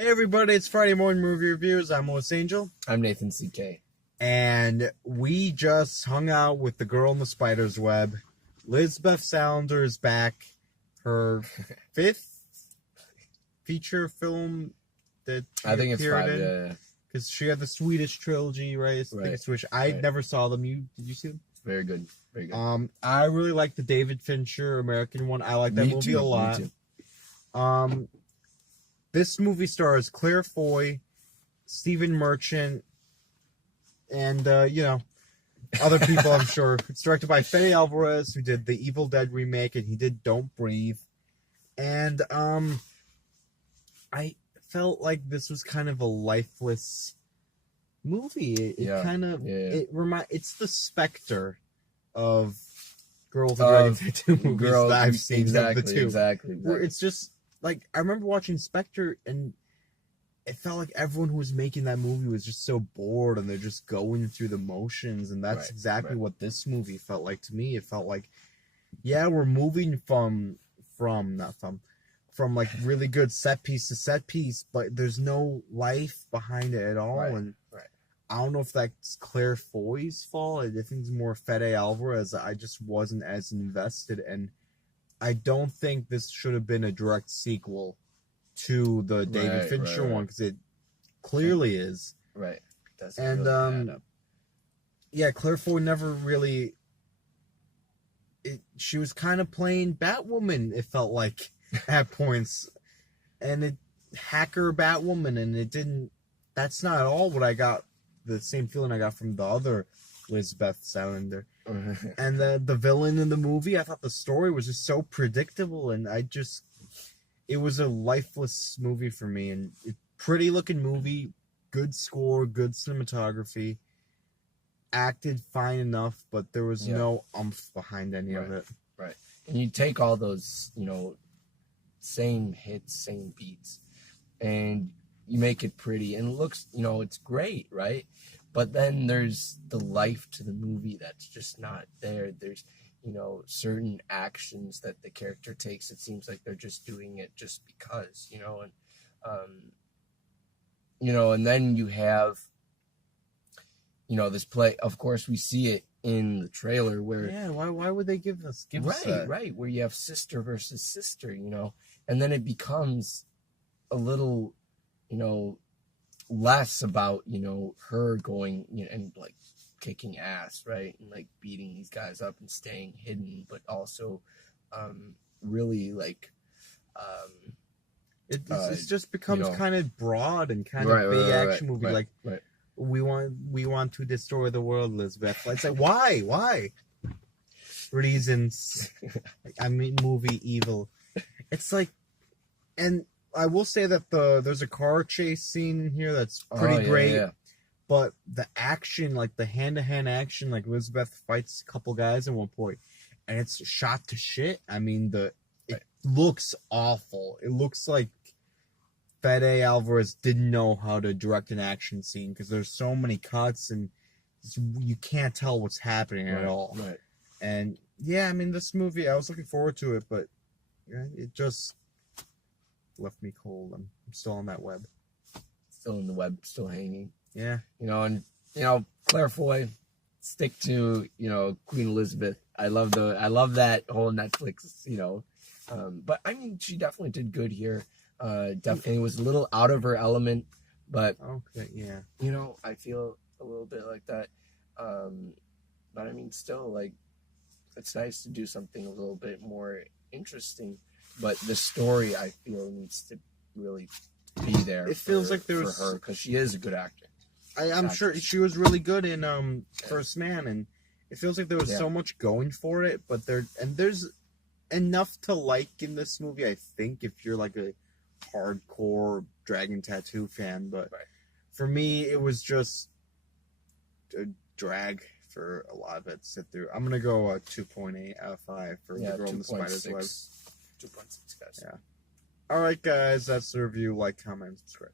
Hey everybody, it's Friday Morning Movie Reviews. I'm Louis Angel. I'm Nathan CK. And we just hung out with the girl in the spider's web. Lisbeth Salander is back. Her fifth feature film that she I think it's appeared 5, in. yeah. Because she had the Swedish trilogy, right? I think it's Swedish. I never saw them. Did you see them? Very good. Very good. I really like the David Fincher American one. I like that movie a lot. Me too. This movie stars Claire Foy, Stephen Merchant, and, other people, I'm sure. It's directed by Fede Alvarez, who did the Evil Dead remake, and he did Don't Breathe. And, I felt like this was kind of a lifeless movie. It's the Spectre of Girl with a Dragon Tattoo movies that I've seen. Exactly. Where it's just, like, I remember watching Spectre, and it felt like everyone who was making that movie was just so bored, and they're just going through the motions, and that's exactly what this movie felt like to me. It felt like, yeah, we're moving from like really good set piece to set piece, but there's no life behind it at all. And I don't know if that's Claire Foy's fault. I think it's more Fede Alvarez. I just wasn't as invested, and I don't think this should have been a direct sequel to the David Fincher one, because it clearly is. Right. And Claire Foy never really. She was kind of playing Batwoman. It felt like at points, and hacker Batwoman, and it didn't. That's not at all what I got. The same feeling I got from the other Lisbeth Salander. And the villain in the movie, I thought the story was just so predictable, and it was a lifeless movie for me. And pretty looking movie, good score, good cinematography, acted fine enough, but there was no oomph behind any of it. Right. And you take all those, same hits, same beats, and you make it pretty, and it looks, it's great, right? But then there's the life to the movie that's just not there. There's, certain actions that the character takes. It seems like they're just doing it just because, and then you have, this play. Of course, we see it in the trailer where why would they give us that? Where you have sister versus sister, and then it becomes a little, less about, her going, and like kicking ass, right? And like beating these guys up and staying hidden, but also really like it just becomes kind of broad and kind of big action movie. We want to destroy the world, Elizabeth. It's like, why reasons. Movie evil. It's like, and I will say that there's a car chase scene in here that's pretty great. Yeah. But the action, like the hand-to-hand action, like Elizabeth fights a couple guys at one point, and it's shot to shit. It looks awful. It looks like Fede Alvarez didn't know how to direct an action scene, because there's so many cuts, and you can't tell what's happening at all. Right. And this movie, I was looking forward to it, but it just left me cold. I'm still on that web. Still in the web, still hanging. Yeah. Claire Foy, stick to, Queen Elizabeth. I love that whole Netflix, but she definitely did good here. Definitely was a little out of her element, but okay, yeah. I feel a little bit like that. But still, like, it's nice to do something a little bit more interesting, but the story, I feel, needs to really be there. It feels like there was, for her, because she is a good actor. I'm sure she was really good in First Man, and it feels like there was so much going for it, but there's enough to like in this movie, I think, if you're like a hardcore Dragon Tattoo fan. But for me, it was just a drag for a lot of it to sit through. I'm gonna go 2.8 out of 5 for The Girl in the Spider's Web. 2.6, guys. Yeah. All right, guys, that's the review. Like, comment, subscribe.